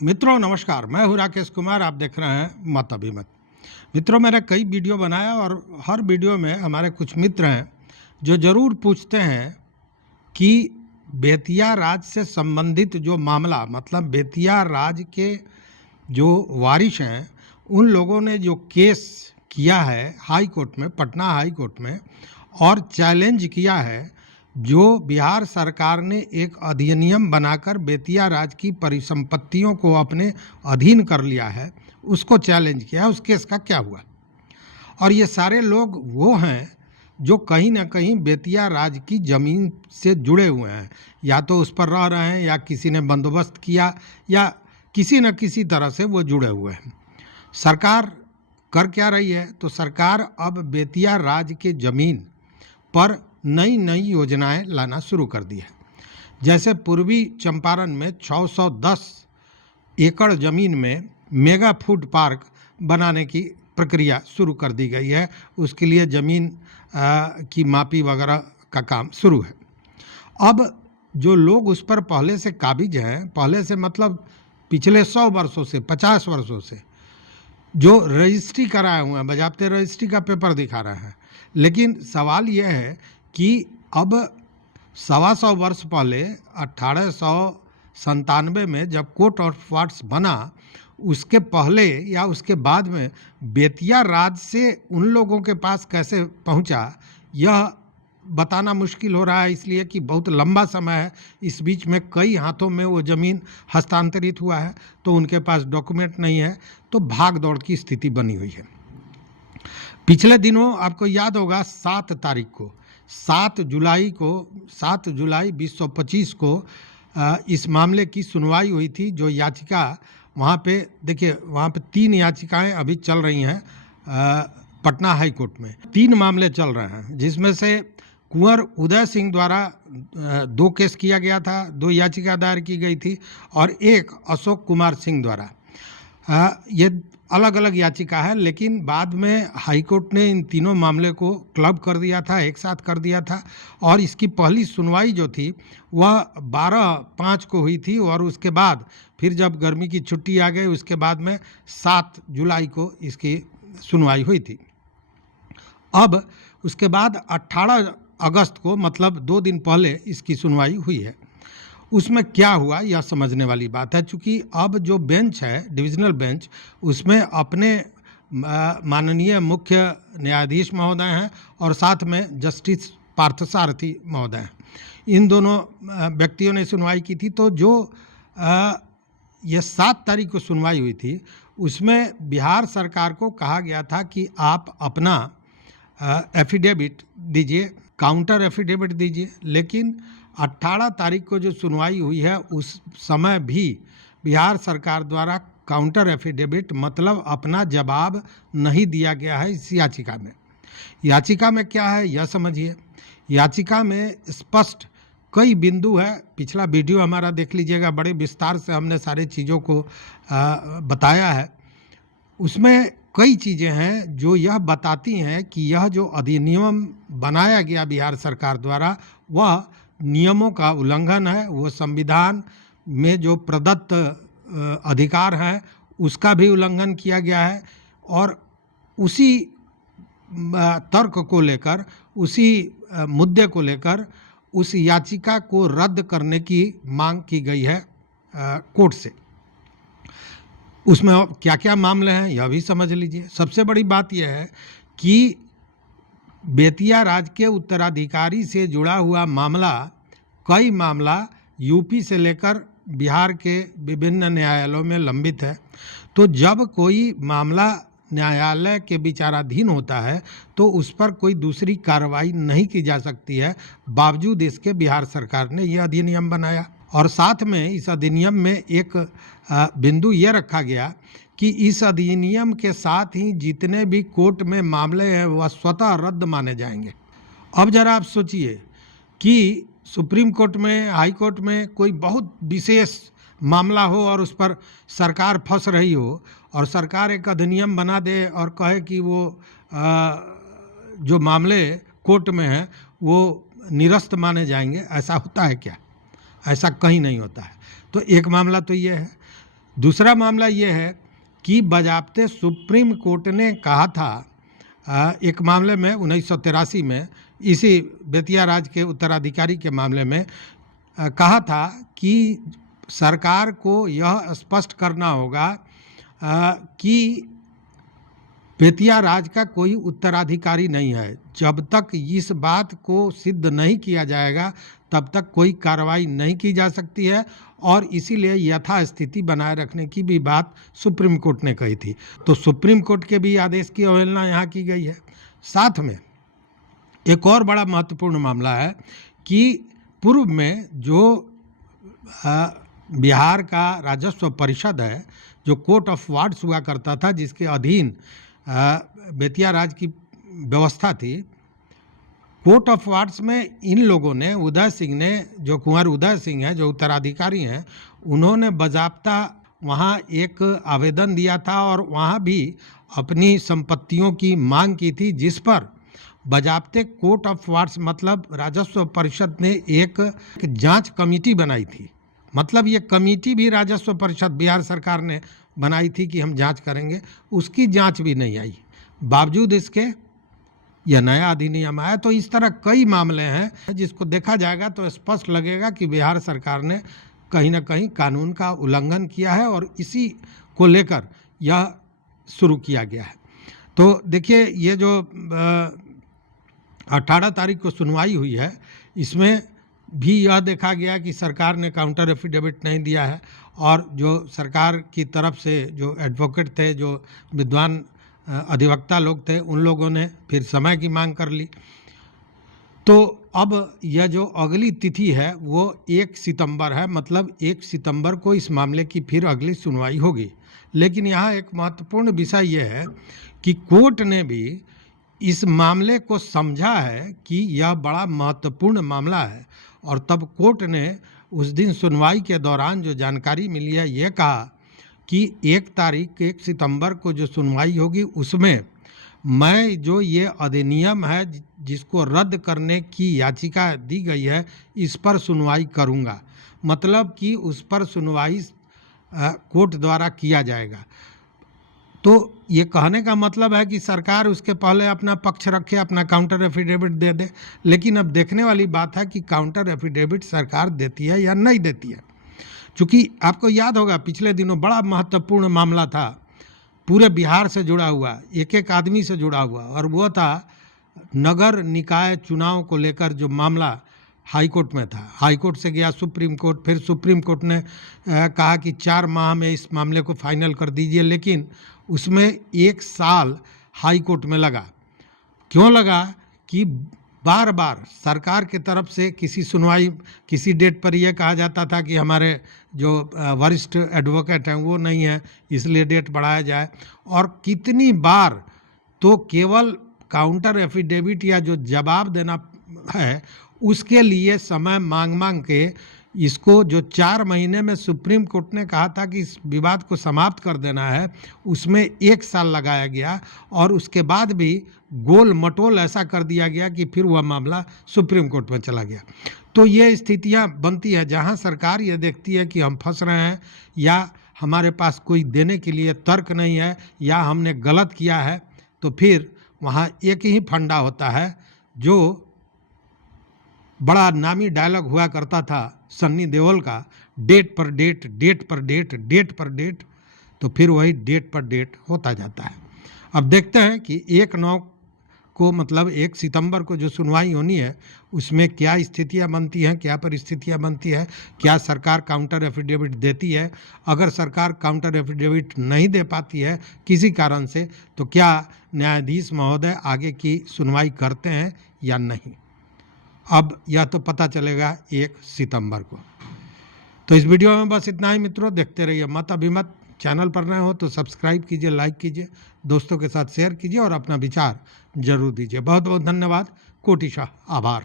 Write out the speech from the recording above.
मित्रों नमस्कार, मैं हूं राकेश कुमार। आप देख रहे हैं मत अभिमत। मित्रों, मैंने कई वीडियो बनाया और हर वीडियो में हमारे कुछ मित्र हैं जो ज़रूर पूछते हैं कि बेतिया राज से संबंधित जो मामला, मतलब बेतिया राज के जो वारिश हैं, उन लोगों ने जो केस किया है हाई कोर्ट में, पटना हाई कोर्ट में, और चैलेंज किया है जो बिहार सरकार ने एक अधिनियम बनाकर बेतिया राज की परिसंपत्तियों को अपने अधीन कर लिया है, उसको चैलेंज किया है। उस केस का क्या हुआ? और ये सारे लोग वो हैं जो कहीं ना कहीं बेतिया राज की ज़मीन से जुड़े हुए हैं, या तो उस पर रह रहे हैं, या किसी ने बंदोबस्त किया, या किसी न किसी तरह से वो जुड़े हुए हैं। सरकार कर क्या रही है? तो सरकार अब बेतिया राज के ज़मीन पर नई नई योजनाएं लाना शुरू कर दी है। जैसे पूर्वी चंपारण में 610 एकड़ ज़मीन में मेगा फूड पार्क बनाने की प्रक्रिया शुरू कर दी गई है। उसके लिए ज़मीन की मापी वगैरह का काम शुरू है। अब जो लोग उस पर पहले से काबिज हैं, पहले से मतलब पिछले 100 वर्षों से, 50 वर्षों से जो रजिस्ट्री कराए हुए हैं, बजाबते रजिस्ट्री का पेपर दिखा रहे हैं, लेकिन सवाल यह है कि अब 125 वर्ष पहले 1897 में जब कोर्ट ऑफ वार्ड्स बना, उसके पहले या उसके बाद में बेतिया राज से उन लोगों के पास कैसे पहुंचा, यह बताना मुश्किल हो रहा है, इसलिए कि बहुत लंबा समय है। इस बीच में कई हाथों में वो ज़मीन हस्तांतरित हुआ है, तो उनके पास डॉक्यूमेंट नहीं है, तो भाग दौड़ की स्थिति बनी हुई है। पिछले दिनों आपको याद होगा 7 जुलाई 2025 को इस मामले की सुनवाई हुई थी। जो याचिका वहाँ पे, देखिए वहाँ पे 3 याचिकाएं अभी चल रही हैं पटना हाई कोर्ट में। 3 मामले चल रहे हैं, जिसमें से कुंवर उदय सिंह द्वारा 2 केस किया गया था, 2 याचिका दायर की गई थी, और एक अशोक कुमार सिंह द्वारा। ये अलग अलग याचिका है, लेकिन बाद में हाई कोर्ट ने इन तीनों मामले को क्लब कर दिया था, एक साथ कर दिया था, और इसकी पहली सुनवाई जो थी वह 12/5 को हुई थी, और उसके बाद फिर जब गर्मी की छुट्टी आ गई, उसके बाद में 7 जुलाई को इसकी सुनवाई हुई थी। अब उसके बाद 18 अगस्त को, मतलब 2 दिन पहले इसकी सुनवाई हुई है। उसमें क्या हुआ यह समझने वाली बात है, चूँकि अब जो बेंच है, डिविजनल बेंच, उसमें अपने माननीय मुख्य न्यायाधीश महोदय हैं और साथ में जस्टिस पार्थसारथी महोदय हैं। इन दोनों व्यक्तियों ने सुनवाई की थी। तो जो ये 7 तारीख को सुनवाई हुई थी, उसमें बिहार सरकार को कहा गया था कि आप अपना एफिडेविट दीजिए, काउंटर एफिडेविट दीजिए। लेकिन 18 तारीख को जो सुनवाई हुई है, उस समय भी बिहार सरकार द्वारा काउंटर एफिडेविट, मतलब अपना जवाब नहीं दिया गया है इस याचिका में। याचिका में क्या है यह समझिए। याचिका में स्पष्ट कई बिंदु है, पिछला वीडियो हमारा देख लीजिएगा, बड़े विस्तार से हमने सारी चीज़ों को बताया है। उसमें कई चीज़ें हैं जो यह बताती हैं कि यह जो अधिनियम बनाया गया बिहार सरकार द्वारा, वह नियमों का उल्लंघन है। वो संविधान में जो प्रदत्त अधिकार हैं उसका भी उल्लंघन किया गया है, और उसी तर्क को लेकर, उसी मुद्दे को लेकर उस याचिका को रद्द करने की मांग की गई है कोर्ट से। उसमें क्या क्या मामले हैं यह भी समझ लीजिए। सबसे बड़ी बात यह है कि बेतिया राज के उत्तराधिकारी से जुड़ा हुआ मामला, कई मामला यूपी से लेकर बिहार के विभिन्न न्यायालयों में लंबित है। तो जब कोई मामला न्यायालय के विचाराधीन होता है तो उस पर कोई दूसरी कार्रवाई नहीं की जा सकती है, बावजूद इसके बिहार सरकार ने यह अधिनियम बनाया। और साथ में इस अधिनियम में एक बिंदु ये रखा गया कि इस अधिनियम के साथ ही जितने भी कोर्ट में मामले हैं वह स्वतः रद्द माने जाएंगे। अब जरा आप सोचिए कि सुप्रीम कोर्ट में, हाई कोर्ट में कोई बहुत विशेष मामला हो और उस पर सरकार फंस रही हो, और सरकार एक अधिनियम बना दे और कहे कि वो जो मामले कोर्ट में हैं वो निरस्त माने जाएंगे। ऐसा होता है क्या? ऐसा कहीं नहीं होता है। तो एक मामला तो ये है। दूसरा मामला ये है कि बजाबते सुप्रीम कोर्ट ने कहा था एक मामले में 1983 में इसी बेतिया राज के उत्तराधिकारी के मामले में कहा था कि सरकार को यह स्पष्ट करना होगा कि बेतिया राज का कोई उत्तराधिकारी नहीं है। जब तक इस बात को सिद्ध नहीं किया जाएगा तब तक कोई कार्रवाई नहीं की जा सकती है और इसीलिए यथास्थिति बनाए रखने की भी बात सुप्रीम कोर्ट ने कही थी। तो सुप्रीम कोर्ट के भी आदेश की अवहेलना यहाँ की गई है। साथ में एक और बड़ा महत्वपूर्ण मामला है कि पूर्व में जो बिहार का राजस्व परिषद है, जो कोर्ट ऑफ वार्ड्स हुआ करता था, जिसके अधीन बेतिया राज की व्यवस्था थी, कोर्ट ऑफ वार्ड्स में इन लोगों ने, उदय सिंह ने, जो कुंवर उदय सिंह हैं, जो उत्तराधिकारी हैं, उन्होंने बाज़ाब्ता वहाँ एक आवेदन दिया था और वहाँ भी अपनी संपत्तियों की मांग की थी, जिस पर बाज़ाब्ते कोर्ट ऑफ वार्ड्स मतलब राजस्व परिषद ने एक जांच कमेटी बनाई थी। मतलब ये कमेटी भी राजस्व परिषद बिहार सरकार ने बनाई थी कि हम जांच करेंगे, उसकी जांच भी नहीं आई। बावजूद इसके यह नया अधिनियम आया। तो इस तरह कई मामले हैं जिसको देखा जाएगा तो स्पष्ट लगेगा कि बिहार सरकार ने कहीं ना कहीं कानून का उल्लंघन किया है और इसी को लेकर यह शुरू किया गया है। तो देखिए, ये जो 18 तारीख को सुनवाई हुई है, इसमें भी यह देखा गया कि सरकार ने काउंटर एफिडेविट नहीं दिया है और जो सरकार की तरफ से जो एडवोकेट थे, जो विद्वान अधिवक्ता लोग थे, उन लोगों ने फिर समय की मांग कर ली। तो अब यह जो अगली तिथि है वो 1 सितंबर है, मतलब 1 सितंबर को इस मामले की फिर अगली सुनवाई होगी। लेकिन यहाँ एक महत्वपूर्ण विषय यह है कि कोर्ट ने भी इस मामले को समझा है कि यह बड़ा महत्वपूर्ण मामला है और तब कोर्ट ने उस दिन सुनवाई के दौरान जो जानकारी मिली है, ये कहा कि 1 सितंबर को जो सुनवाई होगी उसमें मैं जो ये अधिनियम है जिसको रद्द करने की याचिका दी गई है, इस पर सुनवाई करूँगा। मतलब कि उस पर सुनवाई कोर्ट द्वारा किया जाएगा। तो ये कहने का मतलब है कि सरकार उसके पहले अपना पक्ष रखे, अपना काउंटर एफिडेविट दे दे। लेकिन अब देखने वाली बात है कि काउंटर एफिडेविट सरकार देती है या नहीं देती है। चूँकि आपको याद होगा पिछले दिनों बड़ा महत्वपूर्ण मामला था, पूरे बिहार से जुड़ा हुआ, एक एक आदमी से जुड़ा हुआ, और वो था नगर निकाय चुनाव को लेकर जो मामला हाई कोर्ट में था। हाई कोर्ट से गया सुप्रीम कोर्ट, फिर सुप्रीम कोर्ट ने कहा कि 4 माह में इस मामले को फाइनल कर दीजिए, लेकिन उसमें 1 साल हाई कोर्ट में लगा। क्यों लगा? कि बार बार सरकार की तरफ से किसी डेट पर यह कहा जाता था कि हमारे जो वरिष्ठ एडवोकेट हैं वो नहीं है, इसलिए डेट बढ़ाया जाए। और कितनी बार तो केवल काउंटर एफिडेविट या जो जवाब देना है उसके लिए समय मांग के इसको जो 4 महीने में सुप्रीम कोर्ट ने कहा था कि इस विवाद को समाप्त कर देना है, उसमें 1 साल लगाया गया और उसके बाद भी गोल मटोल ऐसा कर दिया गया कि फिर वह मामला सुप्रीम कोर्ट में चला गया। तो ये स्थितियां बनती है जहां सरकार ये देखती है कि हम फंस रहे हैं या हमारे पास कोई देने के लिए तर्क नहीं है या हमने गलत किया है, तो फिर वहाँ एक ही फंडा होता है जो बड़ा नामी डायलॉग हुआ करता था सन्नी देओल का, डेट पर डेट, डेट पर डेट, डेट पर डेट। तो फिर वही डेट पर डेट होता जाता है। अब देखते हैं कि 1/9 को मतलब 1 सितंबर को जो सुनवाई होनी है उसमें क्या स्थितियां बनती हैं, क्या परिस्थितियां बनती है, क्या सरकार काउंटर एफिडेविट देती है। अगर सरकार काउंटर एफिडेविट नहीं दे पाती है किसी कारण से, तो क्या न्यायाधीश महोदय आगे की सुनवाई करते हैं या नहीं। अब यह तो पता चलेगा 1 सितंबर को। तो इस वीडियो में बस इतना ही मित्रों, देखते रहिए मत अभिमत। चैनल पर नए हो तो सब्सक्राइब कीजिए, लाइक कीजिए, दोस्तों के साथ शेयर कीजिए और अपना विचार जरूर दीजिए। बहुत बहुत धन्यवाद, कोटिशाह आभार।